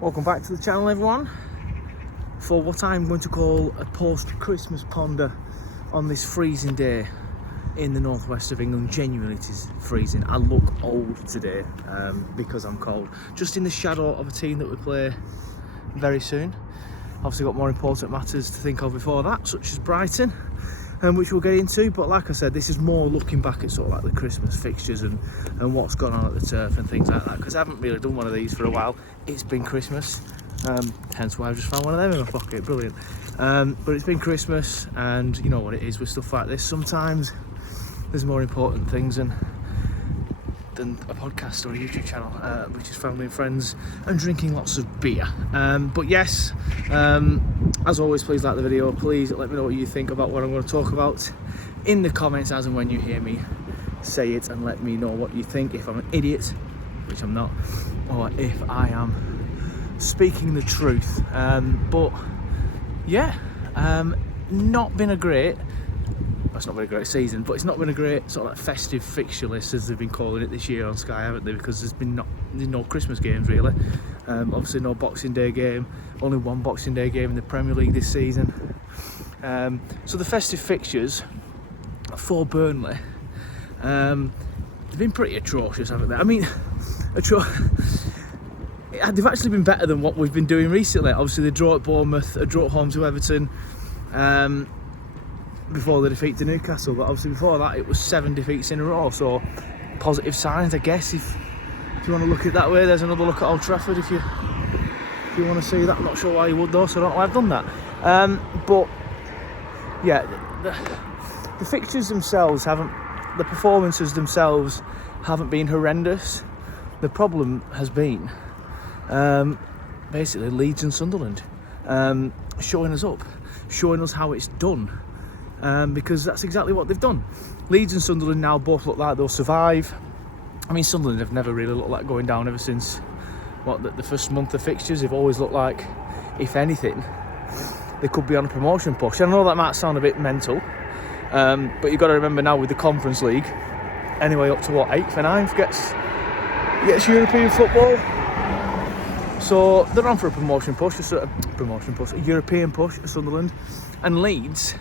Welcome back to the channel, everyone, for what I'm going to call a post-Christmas ponder on this freezing day in the northwest of England. Genuinely, it is freezing. I look old today because I'm cold. Just in the shadow of a team that we play very soon. Obviously got more important matters to think of before that, such as Brighton, which we'll get into. But like I said, this is more looking back at sort of like the Christmas fixtures and what's gone on at the turf and things like that, because I haven't really done one of these for a while. It's been Christmas, hence why I've just found one of them in my pocket. Brilliant. But it's been Christmas, and you know what it is with stuff like this. Sometimes there's more important things than a podcast or a YouTube channel, which is family and friends and drinking lots of beer. But yes, as always, please like the video. Please let me know what you think about what I'm going to talk about in the comments as and when you hear me say it, and let me know what you think, if I'm an idiot, which I'm not, or if I am speaking the truth. But yeah, not been a great, it's not been a great season, but it's not been a great sort of like festive fixture list, as they've been calling it this year on Sky, haven't they? Because there's no Christmas games really. Obviously no Boxing Day game, only one Boxing Day game in the Premier League this season. So the festive fixtures for Burnley, they've been pretty atrocious, haven't they? I mean, they've actually been better than what we've been doing recently. Obviously they draw at Bournemouth, a draw at home to Everton, before the defeat to Newcastle, but obviously before that it was 7 defeats in a row, so positive signs, I guess, if you want to look at it that way. There's another look at Old Trafford if you want to see that. I'm not sure why you would though, so I don't know why I've done that. But yeah, the fixtures themselves the performances themselves haven't been horrendous. The problem has been basically Leeds and Sunderland showing us up, showing us how it's done. Because that's exactly what they've done. Leeds and Sunderland now both look like they'll survive. I mean, Sunderland have never really looked like going down ever since the first month of fixtures. They've always looked like, if anything, they could be on a promotion push. I know that might sound a bit mental, but you've got to remember now with the Conference League, anyway up to what, 8th and 9th gets European football. So they're on for a promotion push, a European push at Sunderland. And Leeds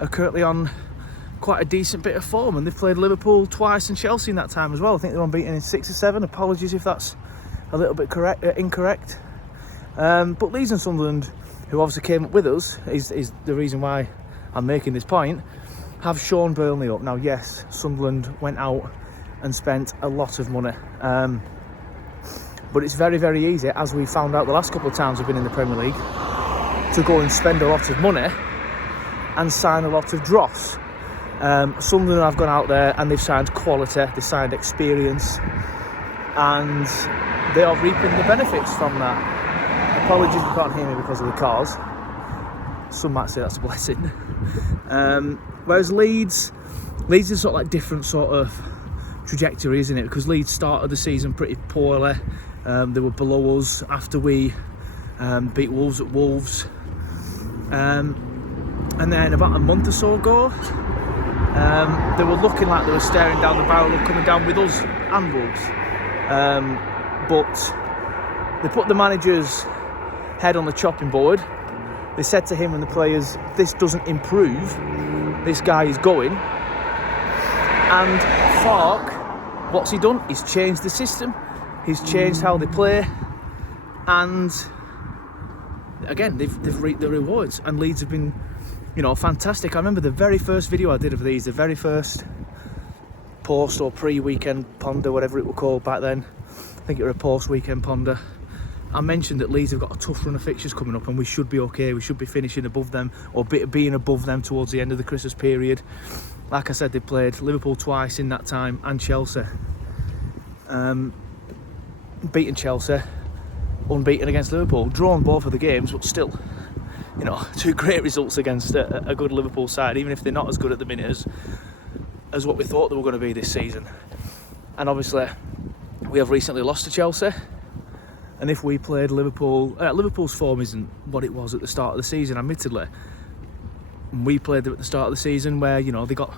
are currently on quite a decent bit of form, and they've played Liverpool twice and Chelsea in that time as well. I think they're unbeaten in 6 or 7. Apologies if that's a little bit incorrect. But Leeds and Sunderland, who obviously came up with us, is the reason why I'm making this point, have shown Burnley up. Now yes, Sunderland went out and spent a lot of money, but it's very, very easy, as we found out the last couple of times we've been in the Premier League, to go and spend a lot of money and sign a lot of dross. Sunderland have gone out there and they've signed quality, they've signed experience, and they are reaping the benefits from that. Apologies if you can't hear me because of the cars. Some might say that's a blessing. Whereas Leeds is sort of like different sort of trajectory, isn't it? Because Leeds started the season pretty poorly. They were below us after we beat Wolves at Wolves. And then about a month or so ago, they were looking like they were staring down the barrel of coming down with us and Wolves. But they put the manager's head on the chopping board. They said to him and the players, this doesn't improve, this guy is going. And Farke, what's he done? He's changed the system, he's changed how they play, and again, they've reaped the rewards, and Leeds have been, fantastic. I remember the very first video I did of these, the very first post or pre-weekend ponder, whatever it was called back then. I think it was a post-weekend ponder. I mentioned that Leeds have got a tough run of fixtures coming up, and we should be okay. We should be finishing above them, or being above them towards the end of the Christmas period. Like I said, they played Liverpool twice in that time, and Chelsea. Beaten Chelsea, unbeaten against Liverpool, drawn both of the games, but still, 2 great results against a good Liverpool side, even if they're not as good at the minute as what we thought they were going to be this season. And obviously we have recently lost to Chelsea, and if we played Liverpool, Liverpool's form isn't what it was at the start of the season, admittedly. We played them at the start of the season where they got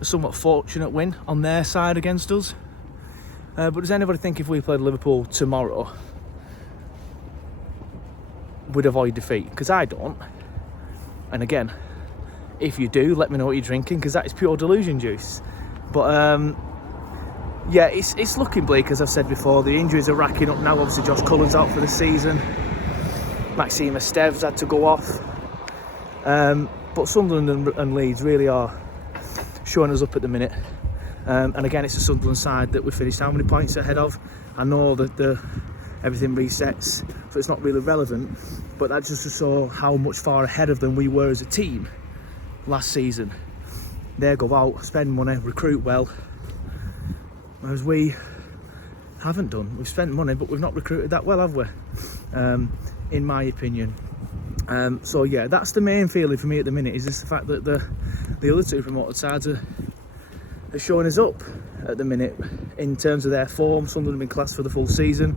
a somewhat fortunate win on their side against us. But does anybody think if we played Liverpool tomorrow we'd avoid defeat, because I don't. And again, if you do, let me know what you're drinking, because that is pure delusion juice. But yeah, it's looking bleak, as I've said before. The injuries are racking up now. Obviously, Josh Cullen's out for the season. Maxime Estev's had to go off. But Sunderland and Leeds really are showing us up at the minute. And again, it's a Sunderland side that we finished how many points ahead of? I know that everything resets, so it's not really relevant. But that just shows how much far ahead of them we were as a team last season. They go out, spend money, recruit well. Whereas we haven't done. We've spent money, but we've not recruited that well, have we? In my opinion. So yeah, that's the main feeling for me at the minute, is just the fact that the other two promoted sides are showing us up at the minute in terms of their form. Sunderland have been classed for the full season,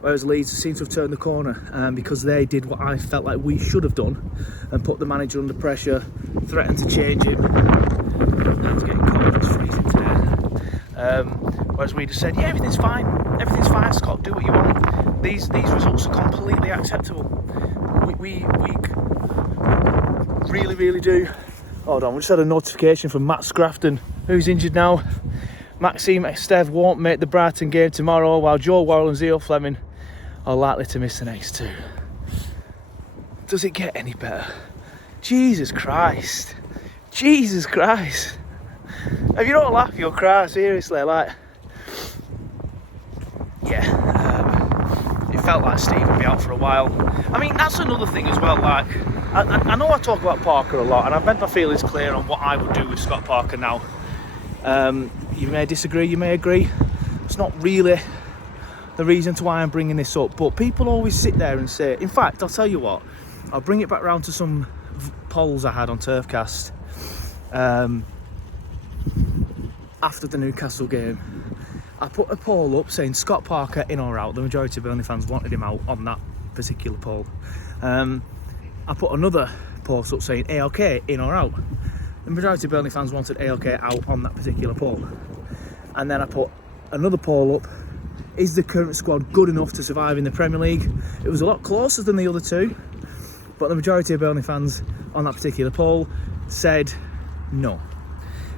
whereas Leeds seem to have turned the corner because they did what I felt like we should have done and put the manager under pressure, threatened to change him. Now it's getting cold, it's freezing today. Whereas we just said, yeah, everything's fine, Scott, do what you want. These results are completely acceptable. We really do. Hold on, we just had a notification from Matt Scrafton, who's injured now. Maxime Esteve won't make the Brighton game tomorrow, while Joe Worrell and Zio Fleming are likely to miss the next two. Does it get any better? Jesus Christ. If you don't laugh, you'll cry, seriously. Like, yeah, it felt like Steve would be out for a while. I mean, that's another thing as well. Like, I know I talk about Parker a lot, and I've made my feelings clear on what I would do with Scott Parker now. You may disagree, you may agree. It's not really the reason to why I'm bringing this up, but people always sit there and say, in fact, I'll tell you what, I'll bring it back round to some polls I had on Turfcast after the Newcastle game. I put a poll up saying Scott Parker in or out. The majority of Burnley fans wanted him out on that particular poll. I put another post up saying ALK in or out. The majority of Burnley fans wanted ALK out on that particular poll. And then I put another poll up, is the current squad good enough to survive in the Premier League? It was a lot closer than the other two, but the majority of Burnley fans on that particular poll said no.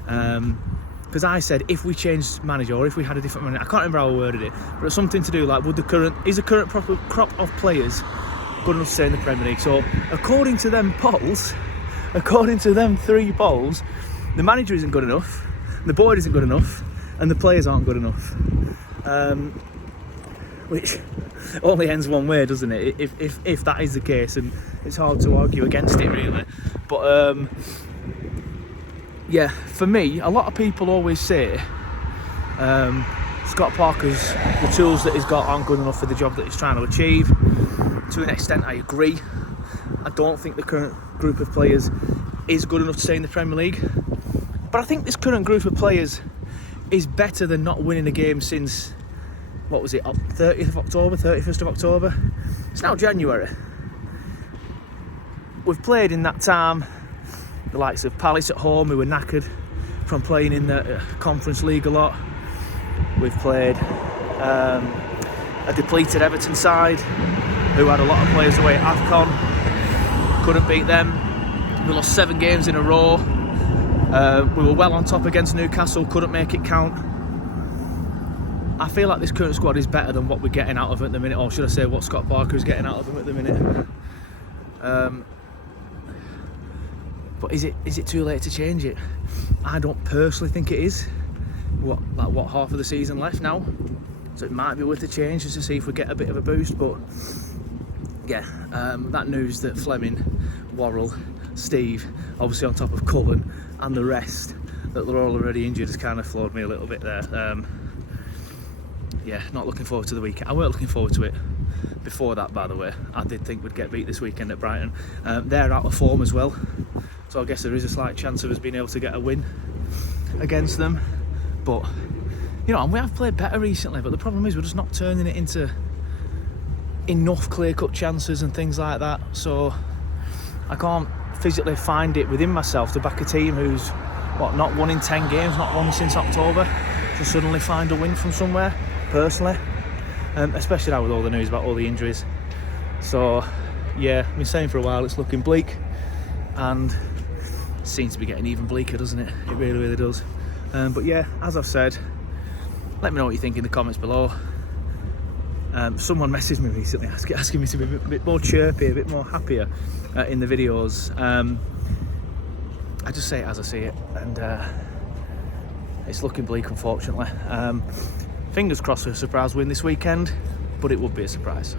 Because I said if we changed manager, or if we had a different manager, I can't remember how I worded it, but it's something to do like, is the current proper crop of players good enough to stay in the Premier League? So according to them polls, according to them three polls, the manager isn't good enough, the board isn't good enough, and the players aren't good enough. Which only ends one way, doesn't it? If that is the case, and it's hard to argue against it really. But yeah, for me, a lot of people always say Scott Parker's, the tools that he's got aren't good enough for the job that he's trying to achieve. To an extent, I agree. I don't think the current group of players is good enough to stay in the Premier League. But I think this current group of players is better than not winning a game since, what was it, 30th of October, 31st of October? It's now January. We've played in that time the likes of Palace at home, who were knackered from playing in the Conference League a lot. We've played a depleted Everton side, who had a lot of players away at AFCON. Couldn't beat them. We lost 7 games in a row. We were well on top against Newcastle, couldn't make it count. I feel like this current squad is better than what we're getting out of it at the minute, or should I say what Scott Parker is getting out of them at the minute. But is it too late to change it? I don't personally think it is. What half of the season left now? So it might be worth a change just to see if we get a bit of a boost. But yeah, that news that Fleming, Worrell, Steve, obviously on top of Cullen and the rest, that they're all already injured, has kind of floored me a little bit there. Yeah, not looking forward to the weekend. I weren't looking forward to it before that, by the way. I did think we'd get beat this weekend at Brighton. They're out of form as well, so I guess there is a slight chance of us being able to get a win against them. But, you know, and we have played better recently, but the problem is we're just not turning it into enough clear-cut chances and things like that. So I can't physically find it within myself to back a team who's, not won in 10 games, not won since October, to suddenly find a win from somewhere, personally. Especially now with all the news about all the injuries. So yeah, I've been saying for a while it's looking bleak, and seems to be getting even bleaker, doesn't it? It really, really does. But yeah, as I've said, let me know what you think in the comments below. Someone messaged me recently asking me to be a bit more chirpy, a bit more happier in the videos. I just say it as I see it, and it's looking bleak, unfortunately. Fingers crossed for a surprise win this weekend, but it would be a surprise.